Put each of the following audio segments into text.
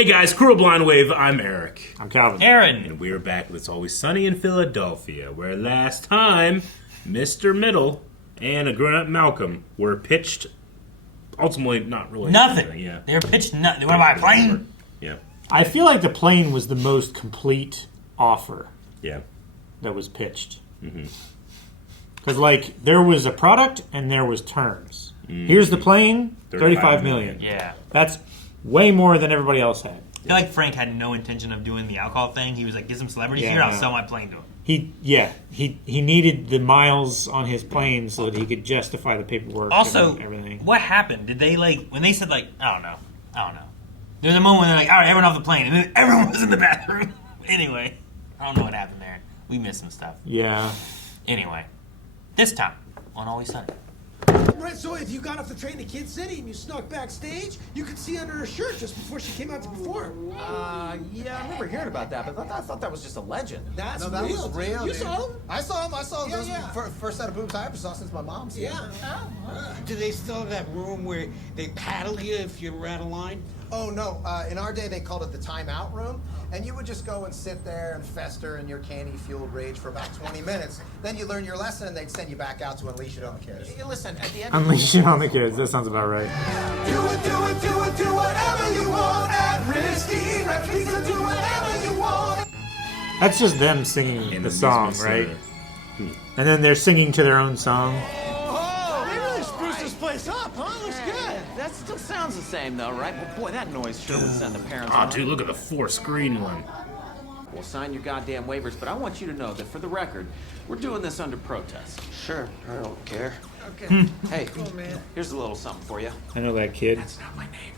Hey guys, Crew of Blind Wave, I'm Eric. I'm Calvin. Aaron. And we're back with It's Always Sunny in Philadelphia, where last time, Mr. Middle and a grown-up Malcolm were pitched, ultimately not really. Nothing. Yeah. They were pitched nothing. They went by a plane. Yeah. I feel like the plane was the most complete offer Yeah. that was pitched. Because, like, there was a product and there was terms. Here's the plane, $35 million. Yeah. That's way more than everybody else had. I feel like Frank had no intention of doing the alcohol thing. He was like, get some celebrities Yeah, here, I'll no. sell my plane to him. He needed the miles on his plane so that he could justify the paperwork Also, and everything. what happened? Did they, like, when they said, like, I don't know. There was a moment when they're like, all right, everyone off the plane. And then everyone was in the bathroom. Anyway, I don't know what happened there. We missed some stuff. Yeah. Anyway, this time on Always Sunny. Right, so if you got off the train to Kid City and you snuck backstage, you could see under her shirt just before she came out to perform. Yeah, I remember hearing about that, but I thought that was just a legend. That's that real. was real. You dude. saw him? I saw him. Yeah, Those yeah. were the first set of boobs I ever saw since my mom's. Yeah. Do they still have that room where they paddle you if you're out of line? Oh no! In our day, they called it the timeout room, and you would just go and sit there and fester in your candy-fueled rage for about 20 minutes. Then you learn your lesson, and they'd send you back out to unleash it on the kids. Listen, at the end. Unleash it on the kids. That sounds about right. Do whatever you want at Risky Rap Pizza, do whatever you want. That's just them singing In the song, Amusement right? Center. And then they're singing to their own song. Oh, they really spruced this place up, huh? Looks good. That still sounds the same, though, right? Well, boy, that noise sure would send the parents Oh, on. dude, look at the 4-screen one. We'll sign your goddamn waivers, but I want you to know that for the record, we're doing this under protest. Sure, I don't care. Okay. Hey, Cool, man. here's a little something for you. I know that kid. That's not my name.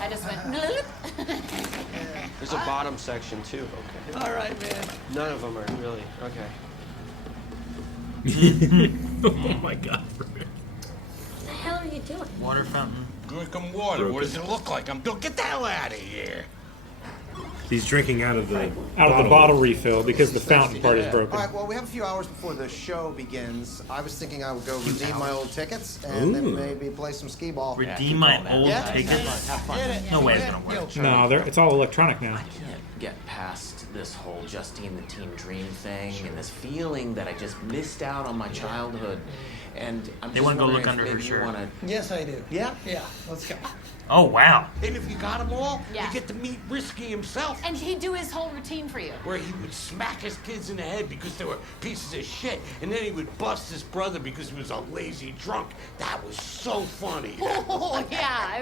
I just went. There's a bottom section too. Okay. All right, man. None of them are really okay. Oh my god. What the hell are you doing? Water fountain. Drinking water. What does it look like? Get the hell out of here. He's drinking out of the Bottle refill because the fountain part is broken. All right, well, we have a few hours before the show begins. I was thinking I would go redeem my old tickets and then maybe play some skee ball. Redeem my old Yeah. tickets. Have fun. No way it's gonna work. No, it's all electronic now. I can't get past this whole Justine the Teen Dream thing and this feeling that I just missed out on my childhood. And I'm They just wanna go wondering look if under her maybe you shirt. wanna- Yes, I do. Yeah? Yeah, let's go. Oh, wow. And if you got them all, Yeah. you get to meet Risky himself, And he'd do his whole routine for you. where he would smack his kids in the head because they were pieces of shit, and then he would bust his brother because he was a lazy drunk. That was so funny. Oh yeah, I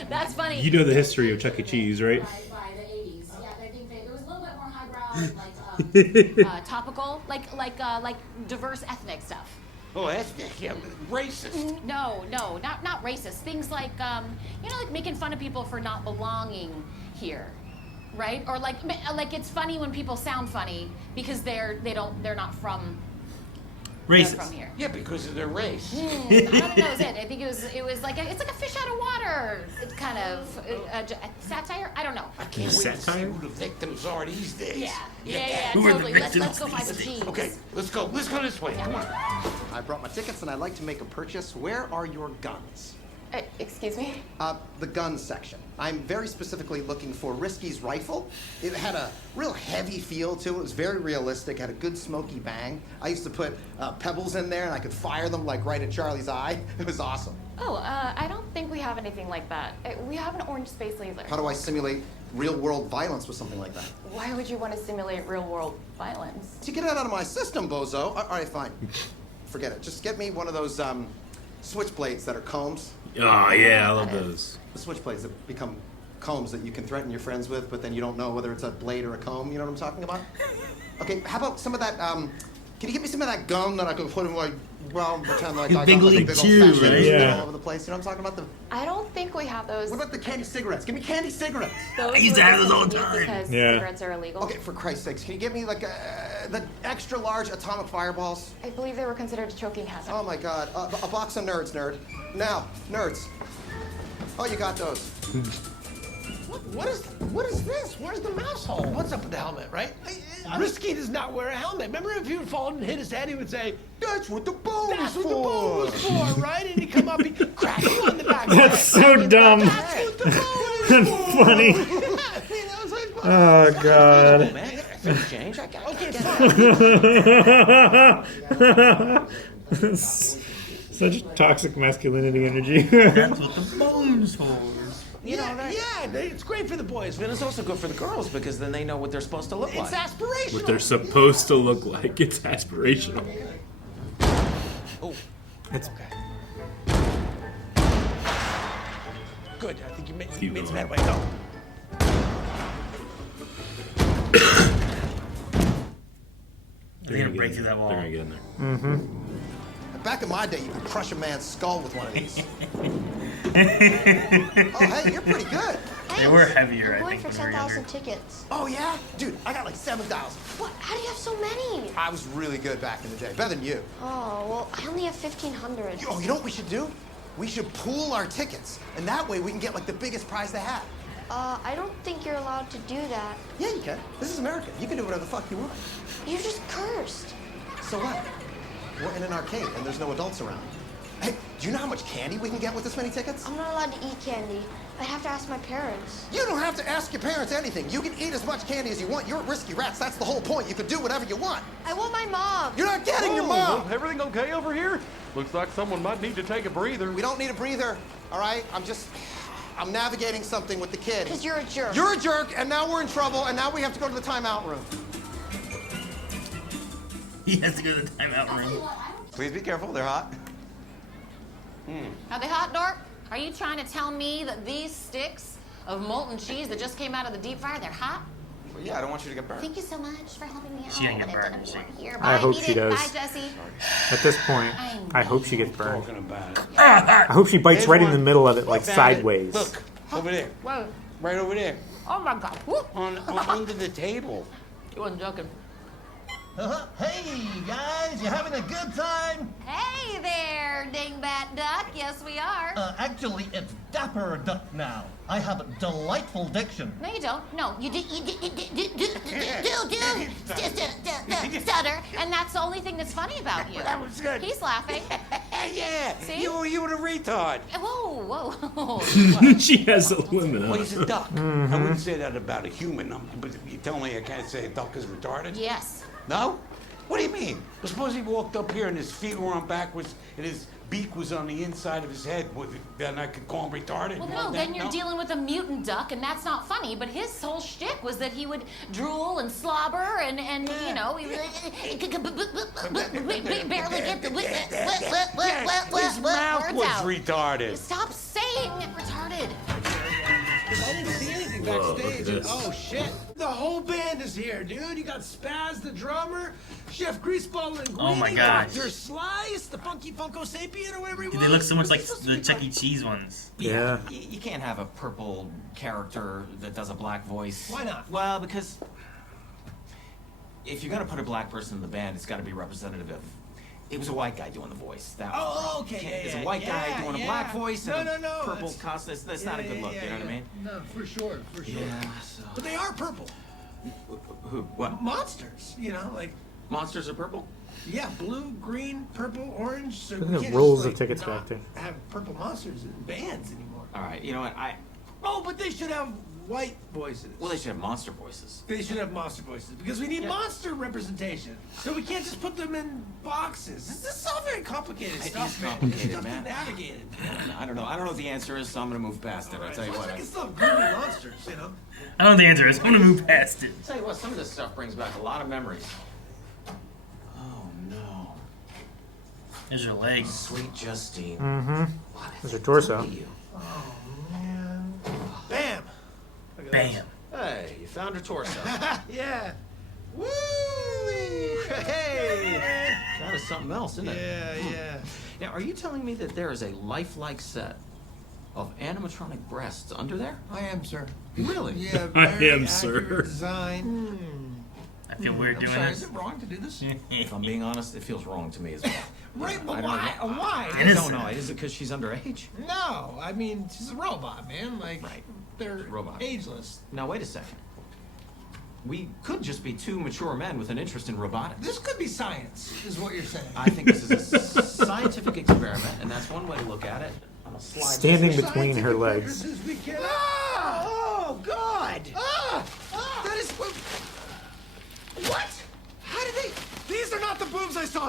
mean that's funny. You know the history of Chuck E. Cheese, right? By the 80s, yeah, I think it was a little bit more highbrow, like topical, like diverse ethnic stuff. Oh, ethnic, yeah, racist. No, not racist. Things like like making fun of people for not belonging here, right? Or like it's funny when people sound funny because they're not from. They're Racist. from here. Yeah, because of their race. I don't know. Is it? I think it was like it's like a fish out of water. It's kind of satire. I don't know. I can't wait to see Satire? who the victims are these days. Yeah, Who are the totally. Let's go find the victims? cheese. Okay, let's go this way. Come on. I brought my tickets and I'd like to make a purchase. Where are your guns? Excuse me? The gun section. I'm very specifically looking for Risky's rifle. It had a real heavy feel to it. It was very realistic, had a good smoky bang. I used to put pebbles in there and I could fire them like right at Charlie's eye. It was awesome. Oh, I don't think we have anything like that. We have an orange space laser. How do I simulate real-world violence with something like that? Why would you want to simulate real-world violence? To get it out of my system, bozo. All right, fine. Forget it. Just get me one of those switchblades that are combs. Oh, yeah, I love those. The switchblades that become combs that you can threaten your friends with, but then you don't know whether it's a blade or a comb. You know what I'm talking about? Okay, how about some of that, can you get me some of that gum that I could put in like, well, pretend like I got Big like a League big Chew, old fat right? shit Yeah. all over the place. You know what I'm talking about? I don't think we have those. What about the candy cigarettes? Give me candy cigarettes. Those I used to were have those all the discontinued time. Because Yeah. cigarettes are illegal. Okay, for Christ's sakes, can you get me like the extra large atomic fireballs? I believe they were considered a choking hazard. Oh my God, a box of nerds, nerd. Now, nerds. Oh, you got those. What is this? Where's the mouse hole? What's up with the helmet, right? Risky does not wear a helmet. Remember if he would fall and hit his head, he would say, That's what the bone that's is what the bone was for. for, right? And he'd come up, he'd crack you on the back. That's so dumb. That's what the bone Funny. Oh God. Man, change. I got Such toxic masculinity energy. That's what the bones for. It's great for the boys. Then it's also good for the girls because then they know what they're supposed to look It's like. aspirational. What they're supposed to look like. It's aspirational. Oh, It's Good. I think you made Keep some going. headway. Go. They're gonna break through that wall. They're gonna get in there. Back in my day, you could crush a man's skull with one of these. Oh, hey, you're pretty good. They were heavier, I'm I going think, for when we were 10,000 younger. tickets. Oh, yeah? Dude, I got like 7,000. What? How do you have so many? I was really good back in the day. Better than you. Oh, well, I only have 1,500. Oh, you know what we should do? We should pool our tickets. And that way we can get like the biggest prize they have. I don't think you're allowed to do that. Yeah, you can. This is America. You can do whatever the fuck you want. You just cursed. So what? We're in an arcade and there's no adults around. Hey, do you know how much candy we can get with this many tickets? I'm not allowed to eat candy. I'd have to ask my parents. You don't have to ask your parents anything. You can eat as much candy as you want. You're risky rats. That's the whole point. You can do whatever you want. I want my mom. You're not getting your mom. Everything okay over here? Looks like someone might need to take a breather. We don't need a breather, all right? I'm navigating something with the kid. Because you're a jerk. You're a jerk, and now we're in trouble, and now we have to go to the timeout room. He has to go to the timeout room. Please be careful. They're hot. Are they hot, Dork? Are you trying to tell me that these sticks of molten cheese that just came out of the deep fryer, they're hot? Well, yeah, I don't want you to get burned. Thank you so much for helping me out. She ain't get But burned, I didn't is she? want to hear. I Bye, hope beat she it. does. Bye, Jesse. at this point. I hope she gets burned. Talking about it. I hope she bites There's right in one. the middle of it, like Found it. sideways. Look, over there. Whoa. Right over there. Oh my God. Whoop. Under the table. You wasn't joking. Hey, guys, you having a good time? Hey there, dingbat duck. Yes, we are. Actually, it's Dapper Duck now. I have a delightful diction. No, you don't. No, you do stutter, and that's the only thing that's funny about you. That was good. He's laughing. Yeah. See? You were the retard. Whoa. She has a limit Well, on he's it. a duck. I wouldn't say that about a human, but you tell me I can't say a duck is retarded? Yes. No? What do you mean? Well, suppose he walked up here and his feet were on backwards and his beak was on the inside of his head. Then I could call him retarded? Well, You no, want then that? you're dealing with a mutant duck, and that's not funny. But his whole shtick was that he would drool and slobber, and you know, he would barely get the His mouth words was out. retarded. Stop saying retarded. I didn't see anything Whoa, look backstage. at this. Oh, shit. The whole band is here, dude. You got Spaz, the drummer, Chef Greaseball and Oh my gosh. Dr. Slice, the Funky Funko Sapien, or whatever he was. They look so much like This is supposed the to be Chuck fun. E. Cheese ones. Yeah. You can't have a purple character that does a black voice. Why not? Well, because if you're gonna put a black person in the band, it's got to be representative of. It was a white guy doing the voice. That was Oh, wrong. okay, You yeah, can't- It's yeah, a white guy yeah, doing a yeah. black voice and No, a purple that's- costume. That's not a good look. You know what I mean? No, for sure. Yeah. So. But they are purple. Who? What? Monsters, you know, like, Monsters are purple? yeah, blue, green, purple, orange. So Look we at the can't rolls just, of like, tickets not back there. have purple monsters in bands anymore. All right. You know what? Oh, but they should have white voices. Well, they should have monster voices. They should have monster voices because we need monster representation. So we can't just put them in boxes. This is all very complicated It stuff, is man. complicated, It's tough man. to navigate it. I don't know. I don't know what the answer is, so I'm gonna move past it. I tell you Plus, what. I can still have groovy monsters, you know. I don't know the answer is. I'm gonna move past it. Tell you what, some of this stuff brings back a lot of memories. Oh no. There's your legs. Sweet Justine. Mm-hmm. What There's is her it torso. to you? Oh man. Bam. Look at Bam. Hey, you found her torso. this. Yeah. Woo! Hey. That is something else, isn't it? Yeah. Now, are you telling me that there is a lifelike set of animatronic breasts under there? I am, sir. Really? Yeah. I Very am, accurate sir. Design. I feel weird I'm doing sorry. this. Is it wrong to do this? If I'm being honest, it feels wrong to me as well. Right, I but don't why? know. Why? I don't know. Is it because she's underage? No, I mean she's a robot, man. Like Right. they're She's a robot. ageless. Now, wait a second. We could just be two mature men with an interest in robotics. This could be science, is what you're saying. I think this is a scientific experiment, and that's one way to look at it. On a slide. Standing For between her scientific legs. purposes, we can. Oh,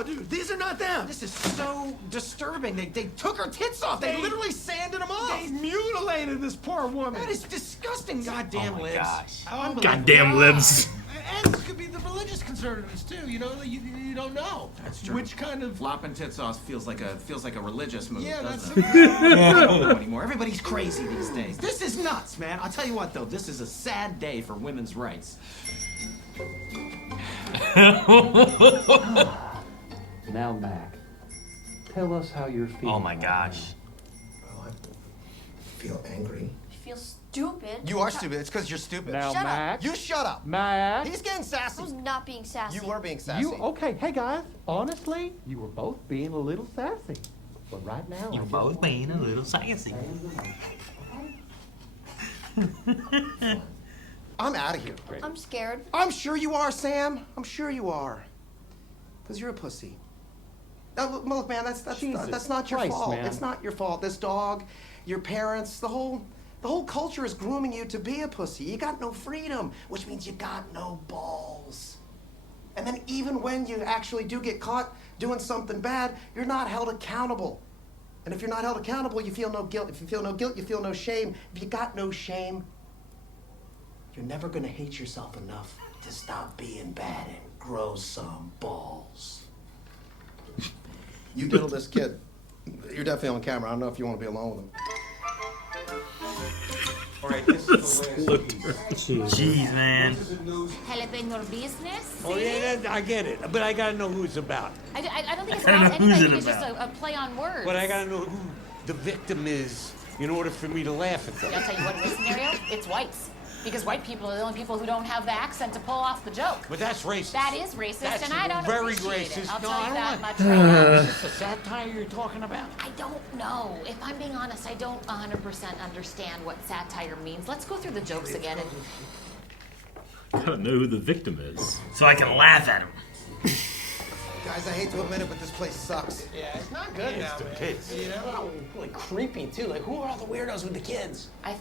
dude, these are not them. This is so disturbing. They took her tits off. They literally sanded them off. They mutilated this poor woman. That is disgusting. Goddamn Libs. Gosh. Goddamn Libs. And this could be the religious conservatives too. You know, you don't know. That's true. Which kind of Flopping tits off feels like a religious move. Yeah, doesn't that's- it? I don't know anymore. Everybody's crazy these days. This is nuts, man. I'll tell you what, though. This is a sad day for women's rights. Now, Mac, tell us how you're feeling. Oh my gosh. Oh, I feel angry. I feel stupid. You are stupid. It's because you're stupid. Now, Shut up. Mac. You shut up. Mac. He's getting I sassy. was not being sassy. You were being sassy. You okay? Hey guys, honestly, you were both being a little sassy, but right now You're I just both want being a little sassy. I'm out of here. I'm scared. I'm sure you are, Sam. I'm sure you are. Because you're a pussy. Look, man, that's not your Christ, fault. man. It's not your fault. This dog, your parents, the whole culture is grooming you to be a pussy. You got no freedom, which means you got no balls. And then even when you actually do get caught doing something bad, you're not held accountable. And if you're not held accountable, you feel no guilt. If you feel no guilt, you feel no shame. If you got no shame, you're never gonna hate yourself enough to stop being bad and grow some balls. You diddle this kid. You're definitely on camera. I don't know if you want to be alone with him. All right, this is the last piece. Jeez, man. Help in your business. Oh yeah, I get it, but I gotta know who it's about. I don't think it's I don't about know who's anybody. it It's just about. a play on words. But I gotta know who the victim is in order for me to laugh at I'll them. tell you what, in this scenario, it's whites. Because white people are the only people who don't have the accent to pull off the joke. But that's racist. That is racist, That's and I don't very appreciate racist. it. I'll No, tell I you don't that like- much right now. Is this a satire you're talking about? I don't know. If I'm being honest, I don't 100% understand what satire means. Let's go through the jokes again. And Gotta know who the victim is. So I can laugh at him. Guys, I hate to admit it, but this place sucks. yeah, it's not good now, the man. kids. You know, Like creepy too. Like who are all the weirdos with the kids? I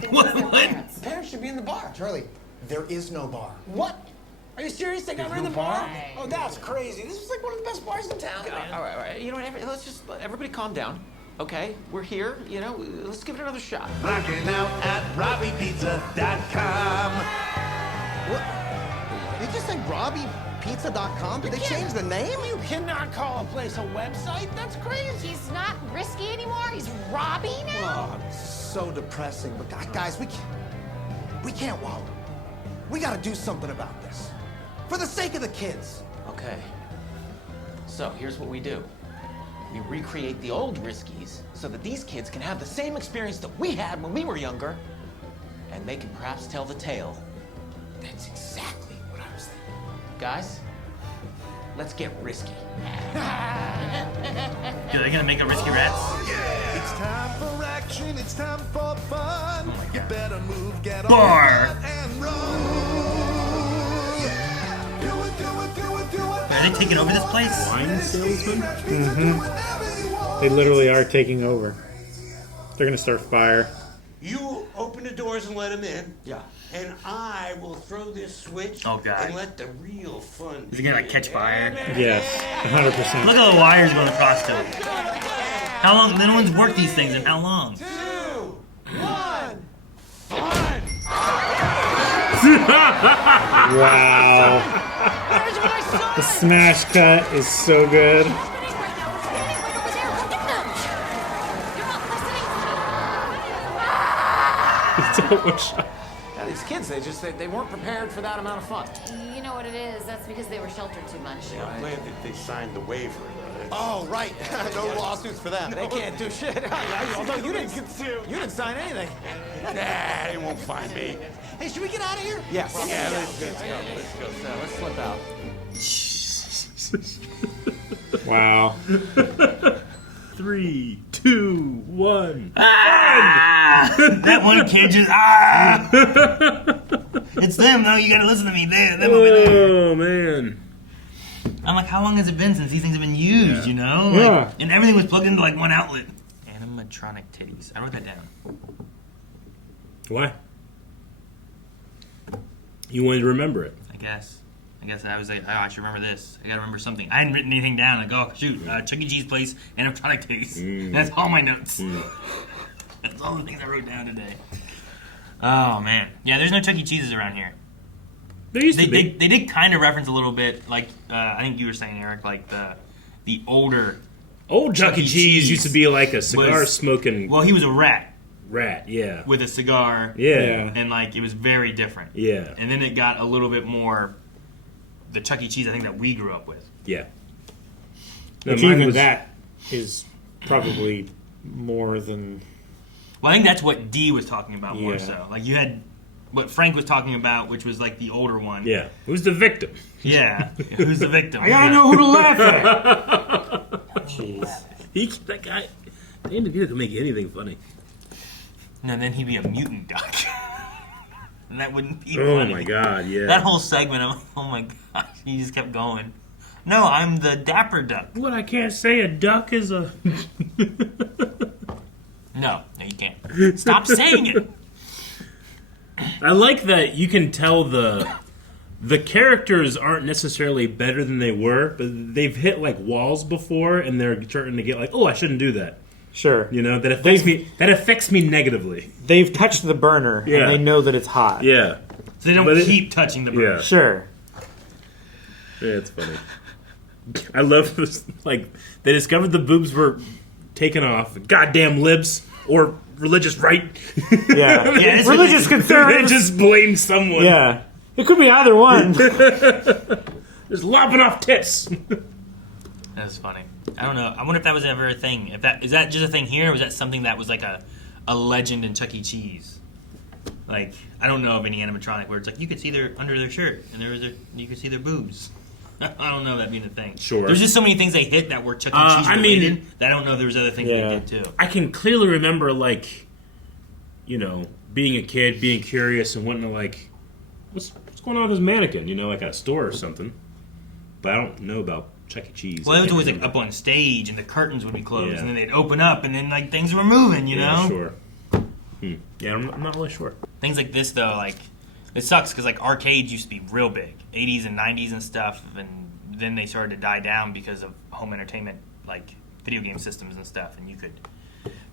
think What? it's their What? parents. The parents should be in the bar. Charlie, there is no bar. What? Are you serious? They got rid of the bar? Oh, that's crazy. This is like one of the best bars in town. All right. You know what? Let's just let everybody calm down. Okay, we're here. You know, let's give it another shot. Rocking out at RobbiePizza.com. What? Did you say RobbiePizza.com? Did they change the name? you cannot call a place a website. That's crazy. He's not risky anymore. He's Robbie now. Oh, so depressing. But guys, we can't wallow. We gotta do something about this. For the sake of the kids. Okay. So here's what we do. We recreate the old Riskies so that these kids can have the same experience that we had when we were younger, and they can perhaps tell the tale. That's exactly what I was thinking. Guys, let's get risky. Are they gonna make a Risky Rats? It's time for action, it's time for fun. You better move, get Bar. on and run. Do it, do it, do it, do it. Are they taking over this place? Wine salesman? They literally are taking over. They're gonna start fire. You open the doors and let them in. Yeah. And I will throw this switch Oh, God. and let the real fun Is it gonna like catch fire? Yes, 100%. Look at the wires going across to it. How long? No one's worked these things in how long? 2, 1, fun! Wow. The smash cut is so good. Yeah, these kids, they weren't prepared for that amount of fun. You know what it is? That's because they were sheltered too much. I'm glad that they signed the waiver. Oh, right. No lawsuits for them. They can't do shit. Although you didn't sign anything. Nah, they won't find me. Hey, should we get out of here? Yes. Yeah, let's go. So let's slip out. Wow. 3, 2, 1. Ah! That one kid just It's them though. You gotta listen to me. Them over there. Oh man. I'm like, how long has it been since these things have been used? You know? Like, Yeah. And everything was plugged into like one outlet. Animatronic titties. I wrote that down. Why? You wanted to remember it. I guess. I guess I was like, oh, I should remember this. I gotta remember something. I hadn't written anything down. Like, oh, shoot, Chuck E. Cheese place, animatronic days. That's all my notes. That's all the things I wrote down today. Oh, man. Yeah, there's no Chuck E. Cheeses around here. There used to be. They did kind of reference a little bit, like, I think you were saying, Eric, like the older... Old Chuck E. Cheese used to be like a cigar-smoking... Well, he was a rat. Rat, yeah. With a cigar. Yeah. And, like, it was very different. Yeah. And then it got a little bit more... The Chuck E. Cheese, I think, that we grew up with. Yeah. Which even that is probably more than... Well, I think that's what D was talking about more Yeah. so. Like, you had what Frank was talking about, which was, like, the older one. Yeah. Who's the victim? Yeah. Who's the victim? I gotta know who to laugh at! Jeez. That guy... Danny DeVito can make anything funny. No, then he'd be a mutant duck. And that wouldn't be Oh, funny. my God, yeah. That whole segment, I'm like, oh, my gosh. He just kept going. No, I'm the dapper duck. What, I can't say a duck is a... No, you can't. Stop saying it. I like that you can tell the characters aren't necessarily better than they were, but they've hit like walls before, and they're starting to get like, oh, I shouldn't do that. Sure. You know, that affects me negatively. They've touched the burner, Yeah. and they know that it's hot. Yeah. So they don't keep touching the burner. Yeah. Sure. Yeah, it's funny. I love this. Like, they discovered the boobs were taken off. Goddamn libs or religious right. Yeah. Yeah, Religious They conservatives. just blame someone. Yeah. It could be either one. Just lopping off tits. That's funny. I don't know. I wonder if that was ever a thing. If that is that just a thing here, or was that something that was like a legend in Chuck E. Cheese? Like, I don't know of any animatronic where it's like you could see their under their shirt and you could see their boobs. I don't know that being a thing. Sure. There's just so many things they hit that were Chuck E. Cheese I related mean- that I don't know if there was other things they did too. I can clearly remember, like, you know, being a kid, being curious, and wanting to, like, what's going on with this mannequin? You know, like at a store or something. But I don't know about Chuck E. Cheese. Well, it I was can't always like remember. up on stage, and the curtains would be closed, Yeah. and then they'd open up, and then like things were moving. You Yeah, know, sure. Yeah, I'm not really sure. things like this though, like it sucks because like arcades used to be real big, 80s and 90s and stuff, and then they started to die down because of home entertainment, like video game systems and stuff, and you could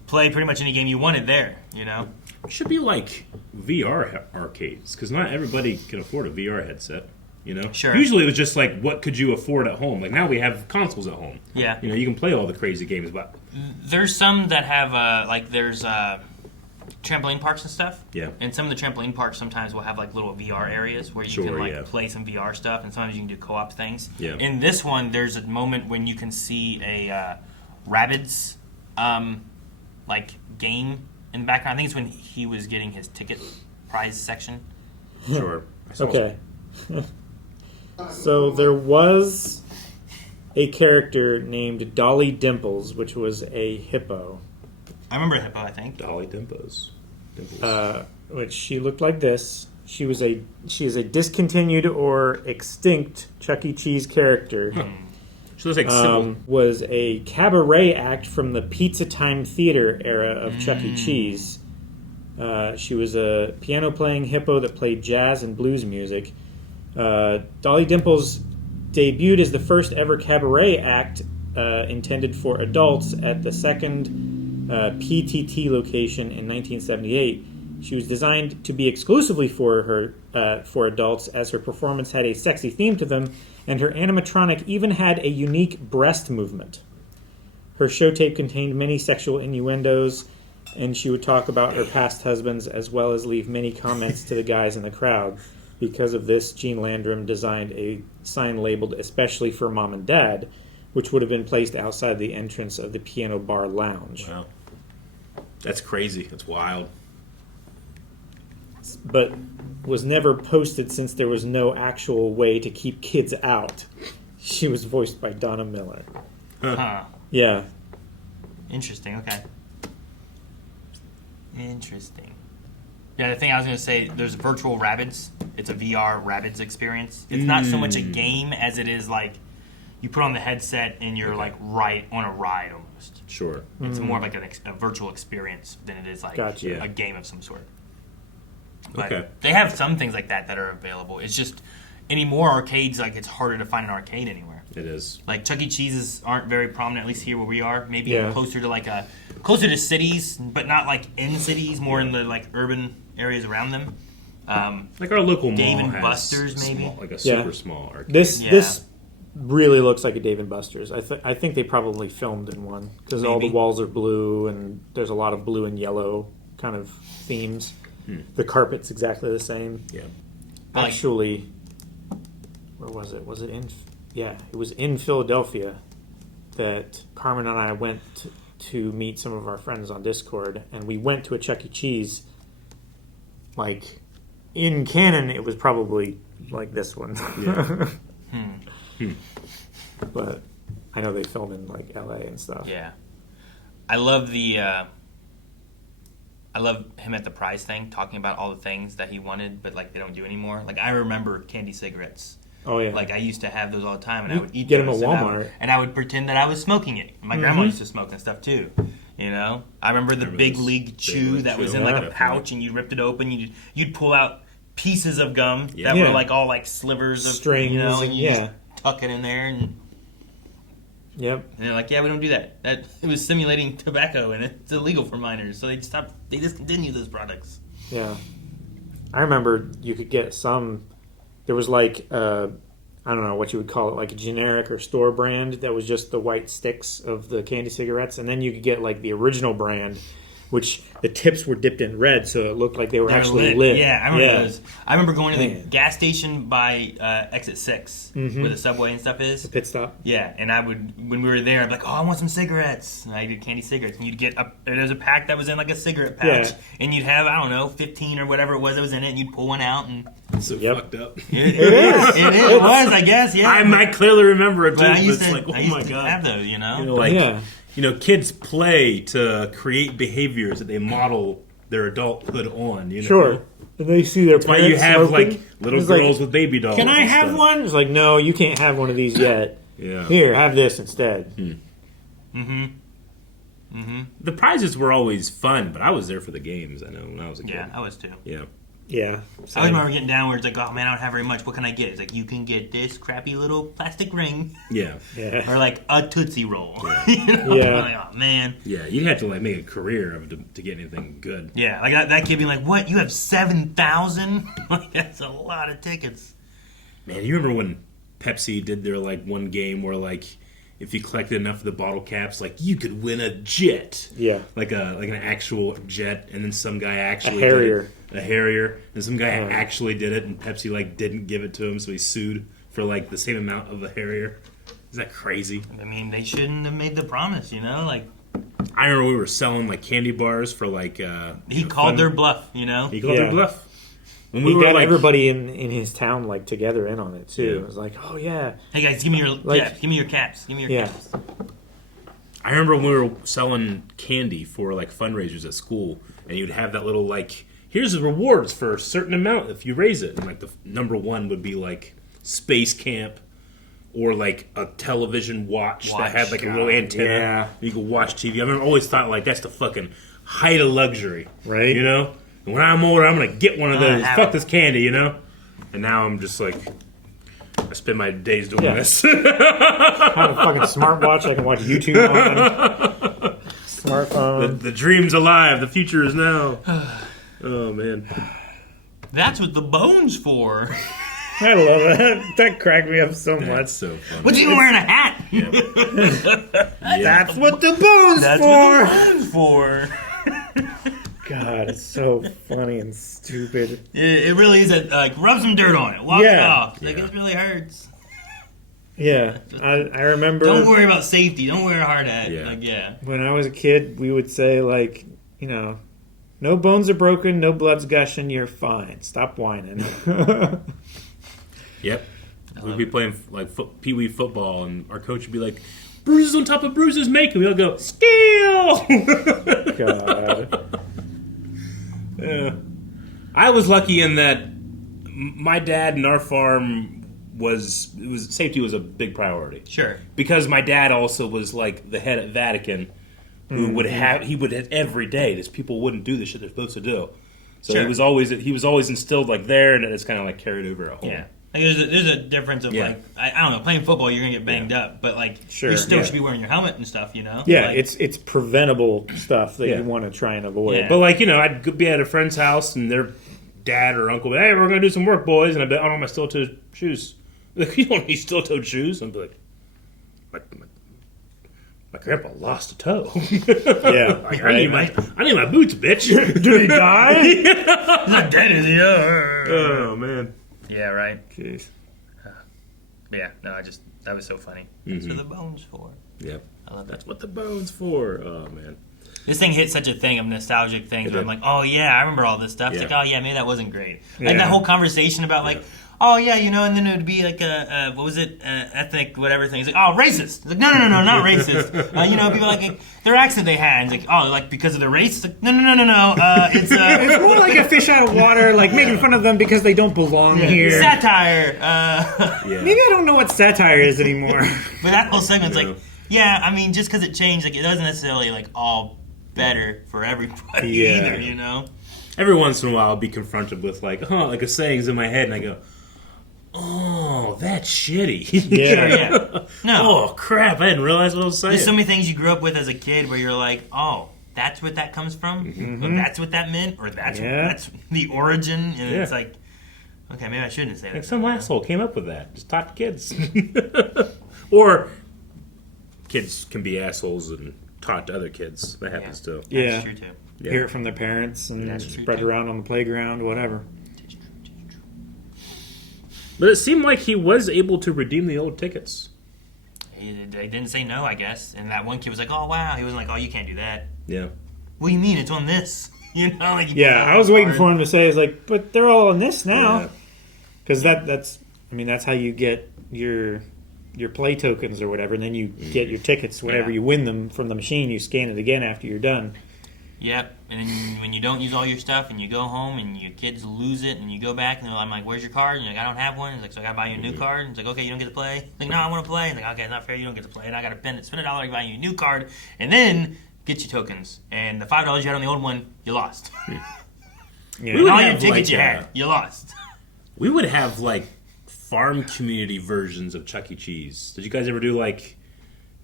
play pretty much any game you wanted there. You know, It should be like VR arcades, because not everybody can afford a VR headset. You know, Sure. Usually it was just like, what could you afford at home? Like now we have consoles at home. Yeah. You know, you can play all the crazy games, but there's some that have like there's trampoline parks and stuff. Yeah. And some of the trampoline parks sometimes will have like little VR areas where you Sure, can like yeah. play some VR stuff, and sometimes you can do co-op things. Yeah. In this one, there's a moment when you can see a Rabbids like game in the background. I think it's when he was getting his ticket prize section. sure. Okay. So there was a character named Dolly Dimples, which was a hippo. I remember a hippo, I think. Dolly Dimples. Which she looked like this. She is a discontinued or extinct Chuck E. Cheese character. She looks like Sybil. Was a cabaret act from the Pizza Time Theater era of Chuck E. Cheese. She was a piano-playing hippo that played jazz and blues music. Dolly Dimples debuted as the first ever cabaret act intended for adults at the second PTT location in 1978. She was designed to be exclusively for adults, as her performance had a sexy theme to them, and her animatronic even had a unique breast movement. Her show tape contained many sexual innuendos, and she would talk about her past husbands as well as leave many comments to the guys in the crowd. Because of this, Gene Landrum designed a sign labeled "Especially for Mom and Dad," which would have been placed outside the entrance of the Piano Bar Lounge. Wow. That's crazy. That's wild. But was never posted since there was no actual way to keep kids out. She was voiced by Donna Miller. Huh. Yeah. Interesting. Okay. Interesting. Yeah, the thing I was going to say, there's virtual Rabbids. It's a VR Rabbids experience. It's not so much a game as it is like you put on the headset and you're like right on a ride almost. Sure. It's more like a virtual experience than it is like Gotcha. a game of some sort. But Okay. they have some things like that that are available. It's just anymore arcades, like it's harder to find an arcade anywhere. It is. Like Chuck E. Cheese's aren't very prominent, at least here where we are. Maybe Yeah. closer to cities, but not like in cities, more in the like urban areas around them. Like our local Dave mall and has Buster's, maybe? like a super small arcade. This really looks like a Dave and Buster's. I think they probably filmed in one because all the Maybe. walls are blue and there's a lot of blue and yellow kind of themes. The carpet's exactly the same. Yeah. Actually, where was it? Was it in? Yeah, it was in Philadelphia that Carmen and I went to meet some of our friends on Discord, and we went to a Chuck E. Cheese. Like in canon, it was probably like this one. Yeah. But I know they film in like LA and stuff. Yeah, I love I love him at the prize thing, talking about all the things that he wanted, but like they don't do anymore. Like I remember candy cigarettes. Oh yeah. Like I used to have those all the time, and You I would eat get them those, at and Walmart. and I would pretend that I was smoking it. My grandma used to smoke and stuff too. You know, I remember the Big this League Big Chew League that was Chew. in like a Yeah. pouch, and you ripped it open. You'd pull out pieces of gum that Yeah. were like all like slivers of Strings, you know, and you yeah. just tuck it in there, and Yep. they're like, yeah, we don't do that. That it was simulating tobacco, and it's illegal for minors, so they discontinued those products. Yeah. I remember you could get some. There was like I don't know what you would call it, like a generic or store brand that was just the white sticks of the candy cigarettes, and then you could get like the original brand, which the tips were dipped in red, so it looked like they were actually lit. Yeah, I remember those. I remember going to the Man. gas station by Exit 6, where the subway and stuff is. The pit stop. Yeah, and I would, when we were there, I'd be like, oh, I want some cigarettes. And I did candy cigarettes. And you'd get there's a pack that was in like a cigarette pouch. Yeah. And you'd have, I don't know, 15 or whatever it was that was in it, and you'd pull one out. And So Yep. fucked up. it was, I guess, yeah. I clearly remember it too. But I But used it's to, like, oh I used my to god. have those, you know? You know, like Yeah. kids play to create behaviors that they model their adulthood on. You know? Sure. And they see their That's why you parents have smoking. like little It's like, girls with baby dolls. Can I and have stuff. one? It's like, no, you can't have one of these yet. Yeah. Here, have this instead. The prizes were always fun, but I was there for the games. I know when I was a kid. Yeah, I was too. Yeah. Yeah. I remember getting down where it's like, oh man, I don't have very much. What can I get? It's like, you can get this crappy little plastic ring. Yeah. Yeah. Or like a Tootsie Roll. You know? Yeah. I'm like, oh man. Yeah. You had to like make a career of to get anything good. Yeah, like that kid being like, what? You have 7,000? Like, that's a lot of tickets. Man, you remember when Pepsi did their like one game where like if you collected enough of the bottle caps, like you could win a jet. Yeah. Like an actual jet, and then some guy actually A Harrier. did it. A Harrier, and some guy actually did it, and Pepsi like didn't give it to him, so he sued for like the same amount of a Harrier. Is that crazy? I mean, they shouldn't have made the promise, you know? Like, I remember we were selling like candy bars for like. he called their bluff, you know? He called Yeah. their bluff. When He we were got like, everybody in his town like together in on it too. Yeah. It was like, oh yeah. Hey guys, give me your Like- give me your caps. Give me your Yeah. caps. I remember when we were selling candy for like fundraisers at school, and you'd have that little like, here's the rewards for a certain amount if you raise it, and like the number one would be like space camp, or like a television watch that had like a little antenna. yeah. You could watch TV. I mean, I always thought like that's the fucking height of luxury, Right. You know, and when I'm older, I'm gonna get one of I'm gonna those. have Fuck it. this candy, you know. And now I'm just like, I spend my days doing Yeah. this. I have a fucking smartwatch I can watch YouTube on. Smartphone. The dream's alive. The future is now. Oh man. That's what the bone's for. I love that. That cracked me up so much. That's so funny. What's even wearing a hat? That's what the bone's That's for. what the bone's for. God, it's so funny and stupid. It really is like, rub some dirt on it. Walk it Yeah. off. Like, it really hurts. Yeah, I remember. Don't worry about safety. Don't wear a hard hat. Yeah. Like, yeah. When I was a kid, we would say like, you know, no bones are broken, no blood's gushing, you're fine. Stop whining. Yep. We'd be playing like pee wee football, and our coach would be like, "Bruises on top of bruises make," and we all go, "Steal!" God. Yeah. I was lucky in that my dad and our farm safety was a big priority. Sure. Because my dad also was like the head at Vatican, who would have every day. These people wouldn't do the shit they're supposed to do. So Sure. he was always instilled like there, and it's kind of like carried over at home. Yeah. Like there's a difference of like I don't know, playing football you're gonna get banged up, but like you still should be wearing your helmet and stuff, you know? Yeah, like, it's preventable stuff that you want to try and avoid. Yeah. But like, you know, I'd be at a friend's house and their dad or uncle, hey, we're gonna do some work, boys, and I'd be like, I don't have my steel-toed shoes. Like, you don't need steel-toed shoes. I'd be like, my grandpa lost a toe. Yeah, like, I need my boots, bitch. Did he die? He's not dead, is he? Oh man. Yeah, right. Jeez. Yeah, no, that was so funny. That's what the bones for. Yep. I love that. That's what the bones for. Oh man. This thing hit such a thing of nostalgic things where I'm like, oh yeah, I remember all this stuff. It's like, oh yeah, maybe that wasn't great. Like that whole conversation about like, oh yeah, you know, and then it would be like a what was it, ethnic whatever thing. It's like, oh, racist. It's like, no, not racist. You know, people like their accent they had. It's like, oh, like because of the race. It's like, no. It's it's more like a fish out of water, like making fun of them because they don't belong here. Satire. Maybe I don't know what satire is anymore. But that whole segment's like, yeah, I mean, just because it changed, like it doesn't necessarily like all better for everybody either, you know. Every once in a while, I'll be confronted with like a saying's in my head, and I go, "Oh, that's shitty." Yeah. No. Oh crap! I didn't realize what I was saying. There's so many things you grew up with as a kid where you're like, "Oh, that's what that comes from. Or that's what that meant, or that's the origin." And it's like, okay, maybe I shouldn't say that. Like some asshole came up with that. Just talk to kids, or kids can be assholes and talk to other kids. That happens too. Yeah, that's true too. Yeah. Hear it from their parents and spread around on the playground, whatever. But it seemed like he was able to redeem the old tickets. They didn't say no, I guess. And that one kid was like, "Oh wow," he wasn't like, "Oh, you can't do that." Yeah. What do you mean? It's on this. You know, like I was waiting for him to say, "It's like, but they're all on this now," because that's how you get your play tokens or whatever, and then you get your tickets whenever you win them from the machine. You scan it again after you're done. Yep, and then when you don't use all your stuff and you go home and your kids lose it and you go back and I'm like, "Where's your card?" And you're like, "I don't have one." It's like, "So I gotta buy you a new card." And it's like, "Okay, you don't get to play." It's like, "No, I want to play." And it's like, "Okay, it's not fair. You don't get to play." And I gotta spend $1 to buy you a new card and then get your tokens. And the $5 you had on the old one, you lost. And all your tickets you had, you lost. We would have like farm community versions of Chuck E. Cheese. Did you guys ever do like?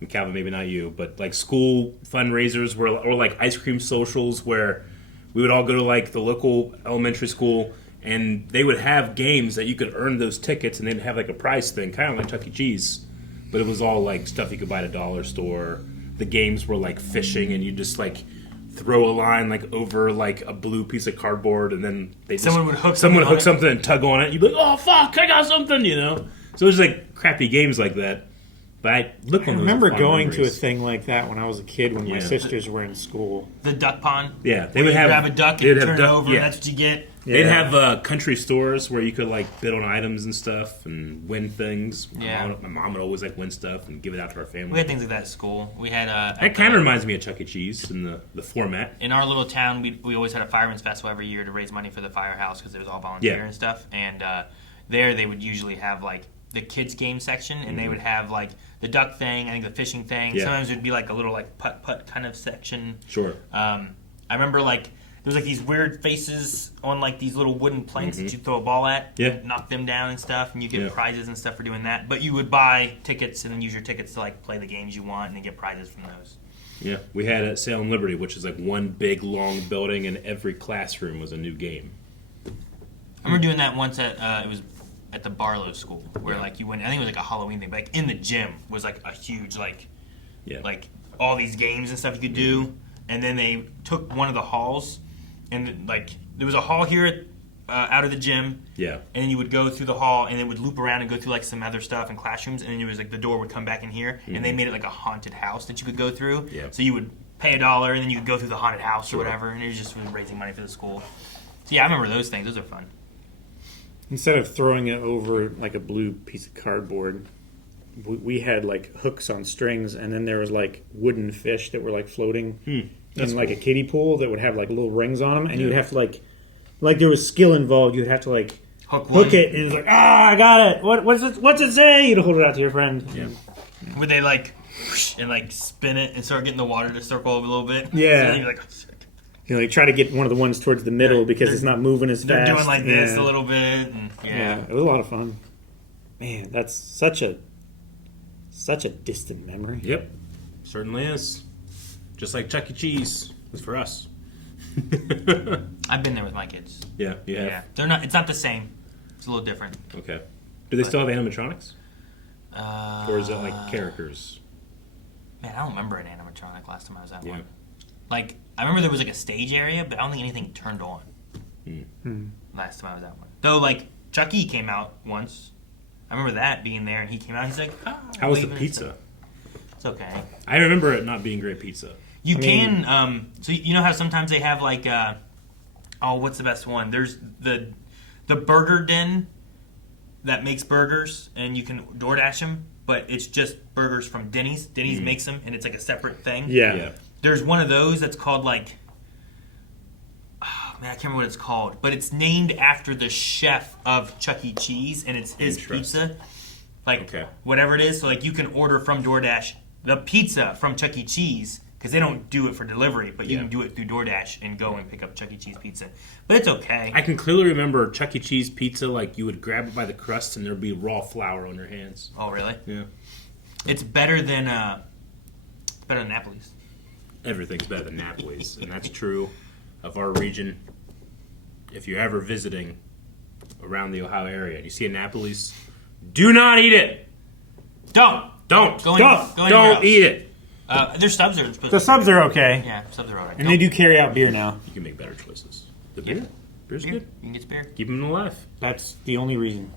Calvin, maybe not you, but like school fundraisers or like ice cream socials where we would all go to like the local elementary school and they would have games that you could earn those tickets and they'd have like a prize thing, kind of like Chuck E. Cheese, but it was all like stuff you could buy at a dollar store. The games were like fishing and you just like throw a line like over like a blue piece of cardboard and then someone would hook something and tug on it. You'd be like, "Oh fuck, I got something," you know. So it was like crappy games like that. But I remember going to a thing like that when I was a kid when my sisters were in school. The duck pond? Yeah. They would have grab a duck and turn it over, and that's what you get. They'd have country stores where you could like bid on items and stuff and win things. My mom would always like win stuff and give it out to our family. We had things like that at school. We had that kind of reminds me of Chuck E. Cheese in the format. In our little town, we always had a fireman's festival every year to raise money for the firehouse because it was all volunteer and stuff. And there they would usually have like the kids game section, and they would have like the duck thing, I think the fishing thing. Sometimes it would be like a little like putt kind of section. Sure. I remember like there was like these weird faces on like these little wooden planks that you throw a ball at, knock them down and stuff, and you get prizes and stuff for doing that. But you would buy tickets and then use your tickets to like play the games you want and then get prizes from those. Yeah, we had at Salem Liberty, which is like one big long building, and every classroom was a new game. I remember doing that once at it was at the Barlow School, where like you went. I think it was like a Halloween thing, but like in the gym was like a huge like all these games and stuff you could do. And then they took one of the halls, and like there was a hall here out of the gym. Yeah. And then you would go through the hall, and it would loop around and go through like some other stuff and classrooms, and then it was like the door would come back in here, and they made it like a haunted house that you could go through. Yeah. So you would pay $1, and then you would go through the haunted house or whatever, and it was just raising money for the school. So yeah, I remember those things. Those are fun. Instead of throwing it over like a blue piece of cardboard, we had like hooks on strings, and then there was like wooden fish that were like floating in like a kiddie pool that would have like little rings on them, and you would have to like there was skill involved. You'd have to like hook it, and it's like, I got it. What's it say? You'd hold it out to your friend. Yeah. Would they like and like spin it and start getting the water to circle a little bit? Yeah. So you're like, you like try to get one of the ones towards the middle because it's not moving as fast. They're doing like this a little bit. And, yeah, it was a lot of fun. Man, that's such a distant memory. Yep, certainly is. Just like Chuck E. Cheese was for us. I've been there with my kids. Yeah, you have. Yeah, they're not. It's not the same. It's a little different. Okay. Do they still have animatronics? Or is it Uh, like characters? Man, I don't remember an animatronic last time I was at Yeah. one. Like, I remember there was like a stage area, but I don't think anything turned on last time I was at one. Though, like, Chuck E. came out once. I remember that being there, and he came out. He's like, "Oh, How was the waving and pizza? stuff." It's okay. I remember it not being great pizza. You can. So you know how sometimes they have like, what's the best one? There's the Burger Den that makes burgers, and you can DoorDash them, but it's just burgers from Denny's. Denny's makes them, and it's like a separate thing. Yeah. There's one of those that's called like, oh, man, I can't remember what it's called, but it's named after the chef of Chuck E. Cheese, and it's his pizza. Like, whatever it is. So, like, you can order from DoorDash the pizza from Chuck E. Cheese, because they don't do it for delivery, but you can do it through DoorDash and go and pick up Chuck E. Cheese pizza. But it's okay. I can clearly remember Chuck E. Cheese pizza, like you would grab it by the crust and there'd be raw flour on your hands. Oh, really? Yeah. It's better than Napoli's. Everything's better than Napoli's, and that's true of our region. If you're ever visiting around the Ohio area and you see a Napoli's, do not eat it. Don't eat it. Their subs are supposed The subs are okay. Yeah, subs are alright. And they do carry out beer now. You can make better choices. The beer? Beer's good. You can get beer. Keep them alive. That's the only reason.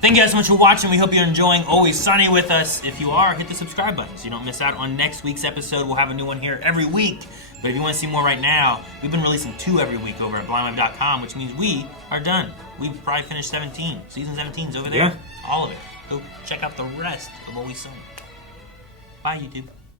Thank you guys so much for watching. We hope you're enjoying Always Sunny with us. If you are, hit the subscribe button so you don't miss out on next week's episode. We'll have a new one here every week. But if you want to see more right now, we've been releasing 2 every week over at blindwave.com, which means we are done. We've probably finished 17. Season 17 is over there. Yeah. All of it. Go check out the rest of Always Sunny. Bye, YouTube.